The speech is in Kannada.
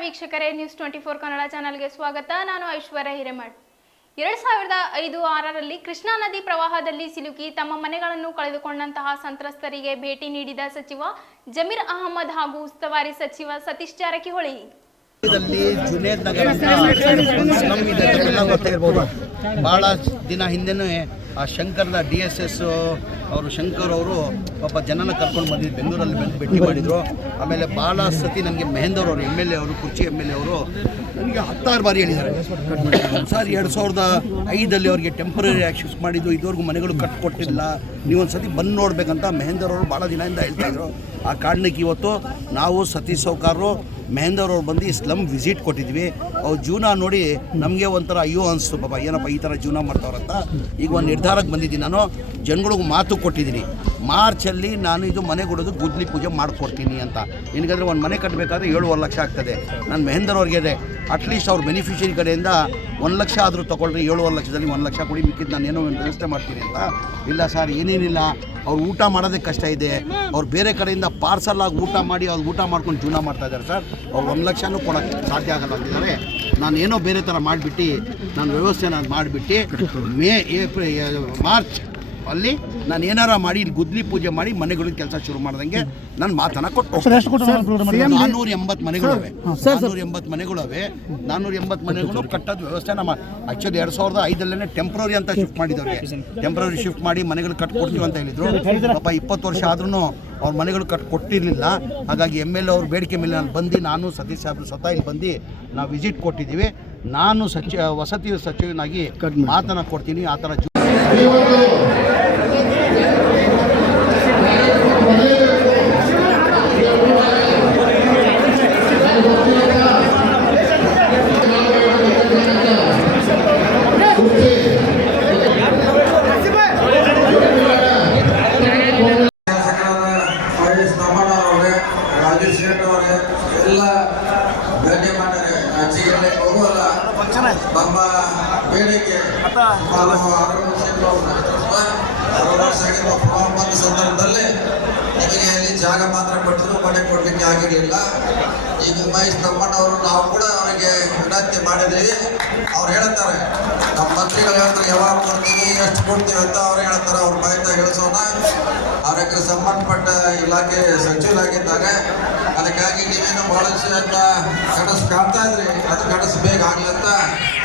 ವೀಕ್ಷಕರೇ, ನ್ಯೂಸ್ 24 ಕನ್ನಡ ಚಾನೆಲ್ಗೆ ಸ್ವಾಗತ. ನಾನು ಐಶ್ವರ್ಯ ಹಿರೇಮಠ್. 2005-6ರಲ್ಲಿ ಕೃಷ್ಣಾ ನದಿ ಪ್ರವಾಹದಲ್ಲಿ ಸಿಲುಕಿ ತಮ್ಮ ಮನೆಗಳನ್ನು ಕಳೆದುಕೊಂಡಂತಹ ಸಂತ್ರಸ್ತರಿಗೆ ಭೇಟಿ ನೀಡಿದ ಸಚಿವ ಜಮೀರ್ ಅಹಮದ್ ಹಾಗೂ ಉಸ್ತುವಾರಿ ಸಚಿವ ಸತೀಶ್ ಜಾರಕಿಹೊಳಿ ಜುನೇದ್ ನಗರ ಗೊತ್ತಿರ್ಬೋದು. ಭಾಳ ದಿನ ಹಿಂದೆನೂ ಆ ಶಂಕರ್ನ DSS ಅವರು ಶಂಕರ್ ಅವರು ಪಾಪ ಜನನ ಕರ್ಕೊಂಡು ಬಂದಿದ್ದು ಬೆಂಗಳೂರಲ್ಲಿ ಭೇಟಿ ಮಾಡಿದರು. ಆಮೇಲೆ ಭಾಳ ಸತಿ ನನಗೆ ಮಹೇಂದರ್ ಅವರು MLA ಅವರು ಕುರ್ಚಿ MLA ಅವರು ನನಗೆ 16 ಬಾರಿ ಹೇಳಿದ್ದಾರೆ ಸರ್ 2005 ಅವರಿಗೆ ಟೆಂಪರರಿ ಆ್ಯಕ್ಸೆಸ್ ಮಾಡಿದ್ದು, ಇದುವರೆಗೂ ಮನೆಗಳು ಕಟ್ಟಿಕೊಟ್ಟಿಲ್ಲ, ನೀವೊಂದು ಸತಿ ಬಂದು ನೋಡಬೇಕಂತ ಮಹೇಂದರ್ ಅವರು ಭಾಳ ದಿನದಿಂದ ಹೇಳ್ತಾಯಿದ್ರು. ಆ ಕಾರಣಕ್ಕೆ ಇವತ್ತು ನಾವು ಸತೀಶ್ ಸೌಕಾರರು ಮಹೇಂದರ್ ಅವ್ರು ಬಂದು ಸ್ಲಮ್ ವಿಸಿಟ್ ಕೊಟ್ಟಿದ್ವಿ. ಅವ್ರ ಜೀವನ ನೋಡಿ ನಮಗೆ ಒಂಥರ ಅಯ್ಯೋ ಅನಿಸ್ತು, ಪಾಪ ಏನಪ್ಪ ಈ ಥರ ಜೀವನ ಮಾಡ್ತಾವ್ರಂತ. ಈಗ ಒಂದು ನಿರ್ಧಾರಕ್ಕೆ ಬಂದಿದ್ದೀನಿ. ನಾನು ಜನಗಳಿಗೆ ಮಾತು ಕೊಟ್ಟಿದ್ದೀನಿ, ಮಾರ್ಚಲ್ಲಿ ನಾನು ಇದು ಮನೆ ಕೊಡೋದು ಗುದ್ಲಿ ಪೂಜೆ ಮಾಡಿಕೊಡ್ತೀನಿ ಅಂತ. ನಿನಗಂದರೆ ಒಂದು ಮನೆ ಕಟ್ಟಬೇಕಾದ್ರೆ 7.5 ಲಕ್ಷ ಆಗ್ತದೆ. ನಾನು ಮಹೇಂದರ್ ಅವ್ರಿಗೆ ಅಟ್ಲೀಸ್ಟ್ ಅವ್ರ ಬೆನಿಫಿಷರಿ ಕಡೆಯಿಂದ 1 ಲಕ್ಷ ಆದರೂ ತೊಗೊಳ್ರಿ, 7.5 ಲಕ್ಷದಲ್ಲಿ 1 ಲಕ್ಷ ಕೊಡಿ, ಮಿಕ್ಕಿದ್ದು ನಾನು ಏನೋ ಒಂದು ವ್ಯವಸ್ಥೆ ಮಾಡ್ತೀನಿ ಅಂತ. ಇಲ್ಲ ಸರ್ ಏನೇನಿಲ್ಲ, ಅವ್ರು ಊಟ ಮಾಡೋದಕ್ಕೆ ಕಷ್ಟ ಇದೆ, ಅವ್ರು ಬೇರೆ ಕಡೆಯಿಂದ ಪಾರ್ಸಲ್ ಆಗಿ ಊಟ ಮಾಡಿ ಅವ್ರು ಊಟ ಮಾಡ್ಕೊಂಡು ಜೀವನ ಮಾಡ್ತಾಯಿದ್ದಾರೆ ಸರ್, ಅವ್ರು 1 ಲಕ್ಷನೂ ಕೊಡೋಕ್ಕೆ ಸಾಧ್ಯ ಆಗಲ್ಲ ಅಂತಿದ್ದಾರೆ. ನಾನೇನೋ ಬೇರೆ ಥರ ಮಾಡಿಬಿಟ್ಟು ನಾನು ವ್ಯವಸ್ಥೆನ ಮಾಡಿಬಿಟ್ಟು ಮಾರ್ಚ್ ಅಲ್ಲಿ ನಾನು ಏನಾರ ಮಾಡಿ ಇಲ್ಲಿ ಗುದ್ಲಿ ಪೂಜೆ ಮಾಡಿ ಮನೆಗಳಿಗೆ ಕೆಲಸ ಶುರು ಮಾಡ್ದಂಗೆ ನಾನು ಮಾತನ್ನು ಕೊಟ್ಟು 480 ಮನೆಗಳಿವೆ. 480 ಮನೆಗಳು ಕಟ್ಟೋದು ವ್ಯವಸ್ಥೆ ನಮ್ಮ ಆ್ಯಕ್ಚುಲಿ 2005 ಟೆಂಪ್ರರಿ ಅಂತ ಶಿಫ್ಟ್ ಮಾಡಿದವ್ರಿಗೆ, ಟೆಂಪ್ರರಿ ಶಿಫ್ಟ್ ಮಾಡಿ ಮನೆಗಳು ಕಟ್ಕೊಡ್ತೀವಿ ಅಂತ ಹೇಳಿದರು. ಪಾಪ 20 ವರ್ಷ ಆದ್ರೂ ಅವ್ರ ಮನೆಗಳು ಕೊಟ್ಟಿರಲಿಲ್ಲ. ಹಾಗಾಗಿ MLA ಅವ್ರ ಬೇಡಿಕೆ ಮೇಲೆ ನಾನು ಬಂದು, ನಾನು ಸತೀಶ್ ಸಾಹೇಬ್ರು ಸ್ವತಃ ಇಲ್ಲಿ ಬಂದು ನಾವು ವಿಸಿಟ್ ಕೊಟ್ಟಿದ್ದೀವಿ. ನಾನು ವಸತಿ ಸಚಿವನಾಗಿ ಮಾತನ್ನು ಕೊಡ್ತೀನಿ. ಆ ಥರ ಎಲ್ಲ ಭೇಟಿ ಮಾಡಿದರೆ ಚಿಕಿತ್ಸೆ ಹೋಗೋಲ್ಲ. ನಮ್ಮ ಬೇಡಿಕೆ ಬಂದ ಸಂದರ್ಭದಲ್ಲಿ ನಿಮಗೆ ಅಲ್ಲಿ ಜಾಗ ಮಾತ್ರ ಕೊಟ್ಟರು, ಮನೆ ಕೊಡಲಿಕ್ಕೆ ಆಗಿರಲಿಲ್ಲ. ಈಗ ಮಹೇಶ್ ತಮ್ಮಣ್ಣವರು ನಾವು ಕೂಡ ಅವರಿಗೆ ವಿನಂತಿ ಮಾಡಿದ್ದೀವಿ. ಅವ್ರು ಹೇಳ್ತಾರೆ, ನಮ್ಮ ಮಂತ್ರಿಗಳು ಹೇಳ್ತಾರೆ ಯಾವಾಗ ಕೊಡ್ತೀವಿ ಎಷ್ಟು ಕೊಡ್ತೀವಿ ಅಂತ ಅವ್ರು ಹೇಳ್ತಾರೆ. ಅವ್ರ ಬಾಯಿಂದ ಹೇಳಿಸೋಣ. ಅವರಿಗೆ ಸಂಬಂಧಪಟ್ಟ ಇಲಾಖೆ ಸಚಿವರಾಗಿದ್ದಾರೆ. ಅದಕ್ಕಾಗಿ ನೀವೇನು ಬಹಳಷ್ಟು ಕನಸು ಕಾಣ್ತಾ ಇದ್ರಿ, ಅದು ಕನಸು ಬೇಗ ಆಗ್ಲಂತ